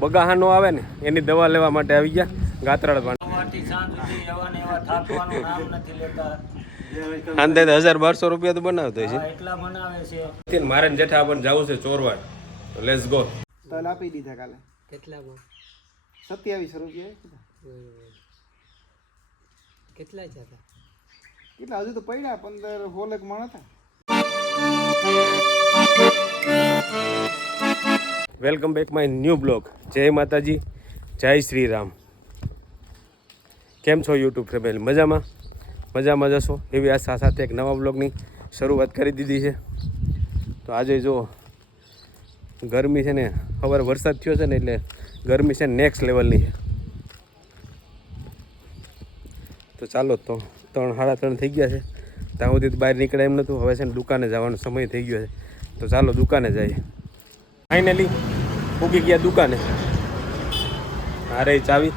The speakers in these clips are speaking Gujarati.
બગાહા નો આવે ને એની દવા લેવા માટે આવી ગયા ગાત્રાળ પાણી. અંતે 1000-1200 રૂપિયા તો બનાવતો છે. એટલા બનાવે છે. મારે જેઠા પણ જવું છે ચોરવાડ. Let's go. તલ આપી દીધા કાલે. કેટલા બો? 27 રૂપિયા. કેટલા જ હતા? કેટલા હજુ તો પડ્યા 15-16 મણ હતા. Welcome back my new blog. જય માતાજી, જય શ્રી રામ. કેમ છો યુટ્યુબ ફેમિલી? મજામાં જશો એવી આશા સાથે એક નવા બ્લોગની શરૂઆત કરી દીધી છે. તો આજે જો ગરમી છે ને, ખબર વરસાદ થયો છે ને એટલે ગરમી છે નેક્સ્ટ લેવલની છે. તો ચાલો, તો 3-3:30 થઈ ગયા છે. ત્યાં સુધી બહાર નીકળે એમ નહોતું. હવે છે ને દુકાને જવાનો સમય થઈ ગયો છે. તો ચાલો દુકાને જઈએ. ફાઇનલી પૂગી ગયા દુકાને. આ રહી ચાવી.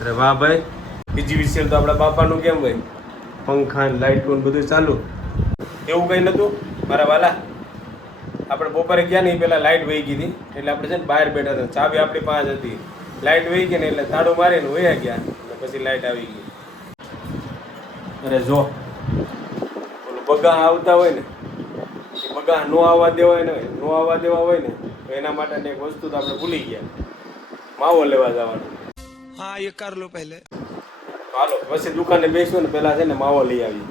અરે વાહ ભાઈ, પીજીવીસીએલ તો આપણા બાપાનું કેમ ભાઈ, પંખા લાઇટો બધું ચાલુ. એવું કંઈ નહોતું મારા વાલા. આપણે બપોરે ગયા ને પેલા લાઇટ વહી ગઈ હતી એટલે આપણે છે ને બહાર બેઠા હતા. ચાવી આપણી પાસે હતી, લાઇટ વહી ગઈ ને એટલે તાળું મારીને વહ્યા ગયા. પછી લાઇટ આવી ગઈ. અરે જો બગાહ આવતા હોય ને, બગાહ નો આવવા દેવા હોય ને તો એના માટે એક વસ્તુ તો આપણે ભૂલી ગયા, માવો લેવા જવાનું. હા, એ કર લો પહેલે. હાલો પછી દુકાને બેસ્યું ને પેલા છે ને માવો લઈ આવી.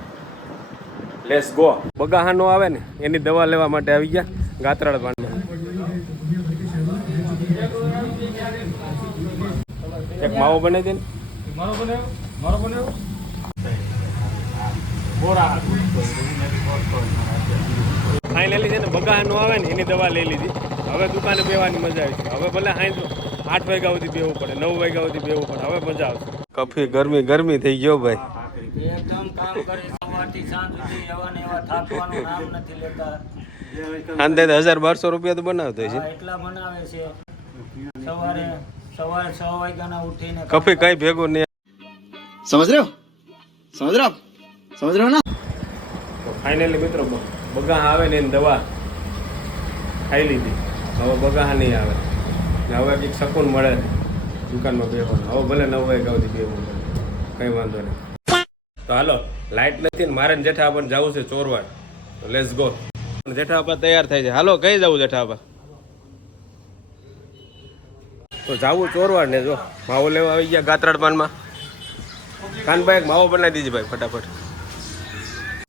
Let's go. બગાહ નો આવે ને એની દવા લેવા માટે આવી ગયા ગાત્રાળ પાણી. એક માવો બનાવી દે ને. મારો બનાવ્યો ફાઇનલી છે ને બગાહ નો આવે ને એની દવા લઈ લીધી. હવે દુકાને બેવાની મજા આવી છે. હવે ભલે હાઈ 8 વાગ્યા સુધી બેવું પડે, 9 વાગ્યા સુધી બેવું પડે. હવે મજા આવશે. કફી ગરમી થઈ ગયો ભાઈ. એકદમ કામ કરે સવારથી સાંજ સુધી એવા ને એવા થાકવાનું નામ નથી લેતા. અંતે 1000-1200 રૂપિયા તો બનાવતો છે. એટલા બનાવે છે. સવારે 6 વાગ્યાના ઉઠીને કફી કઈ ભેગું નહીં. સમજ રહ્યો ના? તો ફાઇનલી મિત્રો બગાહ આવે ને એની દવા ખાઈ લીધી. હવે બગાહ નહીં આવે. હવે કંઈક શકૂન મળે દુકાનમાં બેસવાનું. હવે ભલે 9 વાગ્યા સુધી બેસવું પડે, કંઈ વાંધો નહીં. તો હાલો, લાઇટ નથી ને મારે જેઠા પણ જવું છે ચોરવાડ. તો લેટ્સ ગો. જેઠાબા તૈયાર થાય છે. હાલો, કઈ જવું જેઠાબા? તો જાવું ચોરવાડ ને. જો માવો લેવા આવી ગયા ગાત્રાળ પાનમાં. કાનભાઈ એક માવો બનાવી દીધી ભાઈ ફટાફટ.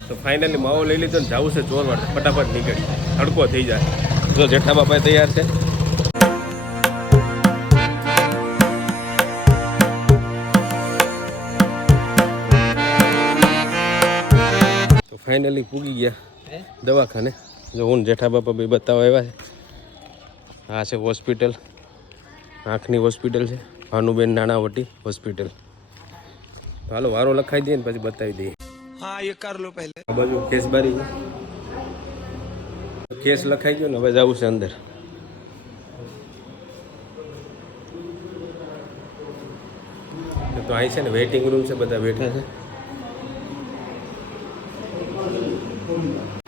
તો ફાઇનલી માવો લઈ લીધો ને જવું છે ચોરવાડ. ફટાફટ નીકળી, તડકો થઈ જાય. જો જેઠાબા ભાઈ તૈયાર છે. તો ફાઇનલી પૂગી ગયા દવાખાને. જો હું જેઠા બાપા ભાઈ બતાવવા આવ્યા છે. આ છે હોસ્પિટલ, આંખની હોસ્પિટલ છે, ભાનુબેન નાણાવટી હોસ્પિટલ. તો હાલો વારો લખાઈ દઈએ ને પછી બતાવી દઈએ. હા, એ કર લો પહેલે. આ બાજુ કેસ બારી છે. કેસ લખાઈ ગયો ને હવે જવું છે અંદર. તો અહીં છે ને વેઇટિંગ રૂમ છે, બધા બેઠા છે.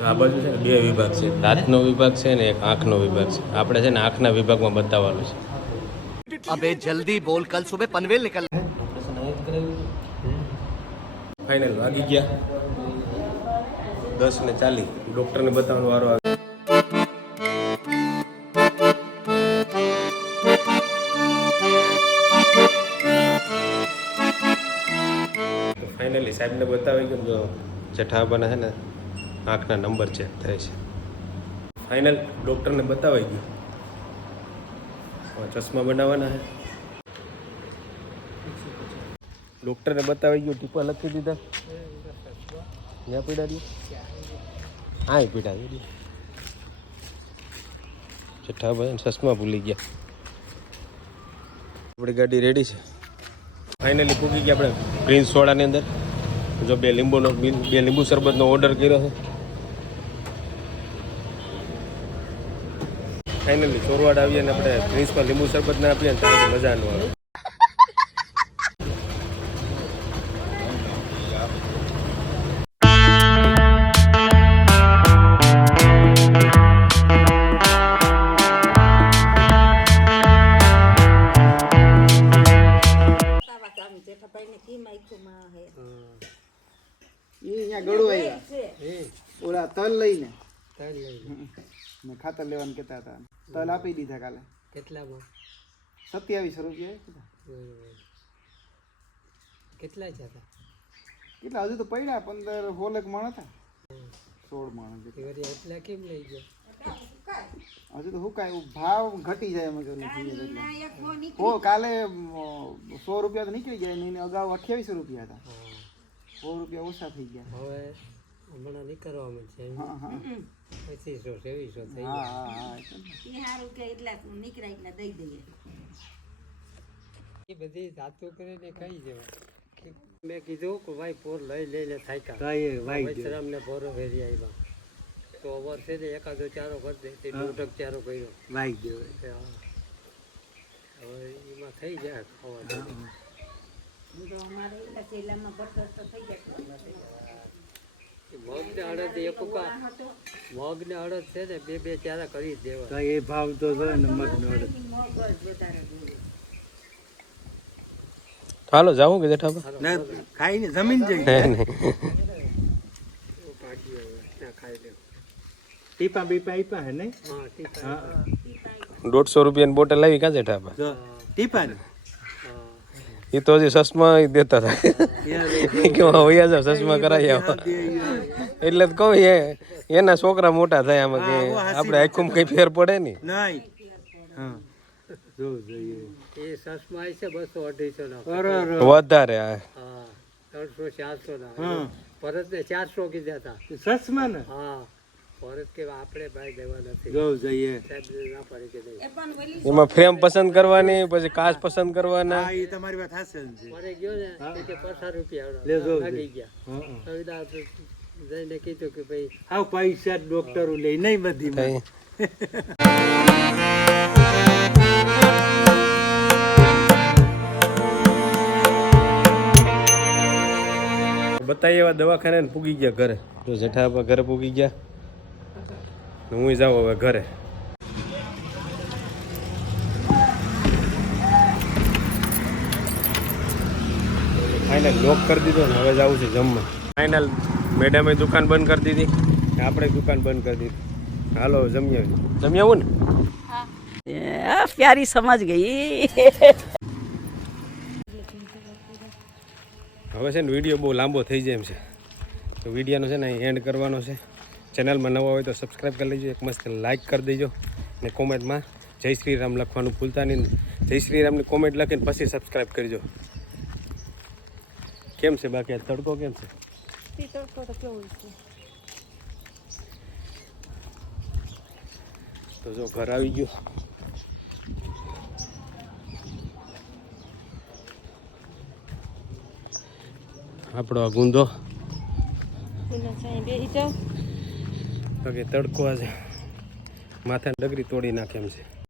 આ બાજુ છે ને 2 વિભાગ છે, દાંતનો વિભાગ છે ને એક આંખનો વિભાગ છે. આપણે છે ને આંખના વિભાગમાં બતાવવાનું છે. અબે જલ્દી બોલ, કલ સુબહ પનવેલ નિકલ. ફાઇનલ વાગી ગયા 10:40. ડૉક્ટરને બતાવવાનો વારો આવે. તો ફાઇનલી સાહેબને બતાવી ગયો. જો જેઠાબાના છે ને આંખના નંબર ચેક થાય છે. ફાઇનલ ડૉક્ટરને બતાવાઈ ગયું. ચશ્મા બનાવવાના છે. ડૉક્ટરને બતાવાઈ ગયું, ટીપા લખી દીધા. ત્યાં પીડા દે, હા પીડા દે. જેઠાભાઈ ચશ્મા ભૂલી ગયા. આપણી ગાડી રેડી છે. ફાઇનલી પૂગી ગયા આપણે પ્રિન્સ સોડાની અંદર. જો 2 લીંબુ શરબતનો ઓર્ડર કર્યો છે. ફાઇનલી ચોરવાડ આવીએ ને આપણે પ્રિન્સમાં લીંબુ શરબત ના આપીએ ને ત્યારે મજા ન આવે. ઓલા તલ લઈને તલ લઈને ને ખાતર લેવાનું કહેતા હતા. તલ આપી દીધા કાલે. કેટલામાં? 2700 રૂપિયા કીધા. બરોબર. કેટલા જતા? કેટલા હજુ તો પડ્યા 15-16 મણ હતા. 16 મણ જેટલા. વળી એટલા કેમ લઈ ગયો? હજુ તો શું કાંઈ ભાવ ઘટી જાય એમ કે હો કાલે 100 રૂપિયા તો નીકળી જાય ને એને અગાઉ 2800 રૂપિયા હતા. હા 100 રૂપિયા ઓછા થઈ ગયા. હવે હમણાં નીકળવામાં છે હા હા 2500 2300 થઈ હા ગયા. હા એટલે એ બધી જાતો કરીને કઈ જવાય. મેં કીધું કે ભાઈ પોર લઈ લઈને થાક્યા વૈશ્રામને પોરો ફેરી આવ્યા તો વર્ષે ને એકાદો ચારો કરી દે તે દોઢક ચારો કર્યો વાઈ ગયો. હા. હવે એમાં થઈ જાય ખાવા. મગ ને અડદ એક મગ ને અડદ છે ને બે ચારા કરી જ દેવા. એ ભાવ તો છે ને મગનો અડદ. હાલો જાવું કે જેઠાબા? ના ખાઈને જમીન જઈ ખાઈ લે. ટીપા બીપા આપ્યા હે ને? હા ઠીક હા 150 રૂપિયાની બોટલ લાવી કાં જેઠાબા? જો ટીપા ને હા એ તો હજી સસમાં દેતા હતા કે વયા જાવ સસમાં કરાવી આવો એટલે તો કહું એના છોકરા મોટા થાય આમાં કે આપણે આખું કઈ ફેર પડે નહીં. નહીં હા જો જોઈએ એ સસમાં છે 200-250 ના. વધારે હા 300-400 ના. હા પરત ને 400 કીધા હતા. સસમાં ને હા પરત કે આપણે ભાઈ દેવા નથી. જો જોઈએ સાહેબ ના પાડી કે નહીં. એમાં ફ્રેમ પસંદ કરવાની પછી કાચ પસંદ કરવાના. હા એ તમારી વાત હાચી છે. મને ગયો ને કે 50 રૂપિયા લેજો. લાગી ગયા. હા હવે જઈને કીધું કે ભાઈ આવ પૈસા ડોક્ટરો લઈ નહીં બધી કઈ બતાવી એવા દવાખાને ને પૂગી ગયા ઘરે. જો જેઠાબા ઘરે પૂગી ગયા ને હું જાઉં હવે ઘરે. ફાઇનલ લોક કરી દીધો ને હવે જવું છે જમવા. ફાઇનલ મેડમે દુકાન બંધ કરી દીધી ને આપણે દુકાન બંધ કરી દીધી. હાલો જમી આવું ને. प्यारी समझ गई હવે છે ને વિડીયો બહુ લાંબો થઈ જાય એમ છે તો વિડીયોનો છે ને અહીં એન્ડ કરવાનો છે. ચેનલમાં નવા હોય તો સબસ્ક્રાઈબ કરી લેજો, એક મસ્ત લાઇક કરી દેજો ને કોમેન્ટમાં જય શ્રી રામ લખવાનું ભૂલતા નહીં. જય શ્રી રામની કોમેન્ટ લખીને પછી સબસ્ક્રાઈબ કરજો. કેમ છે બાકી આ તડકો કેમ છે? તો જો ઘર આવી ગયું. આપણો આ ગુંદો તો કે તડકો આજે માથાની ડગરી તોડી નાખે એમ છે.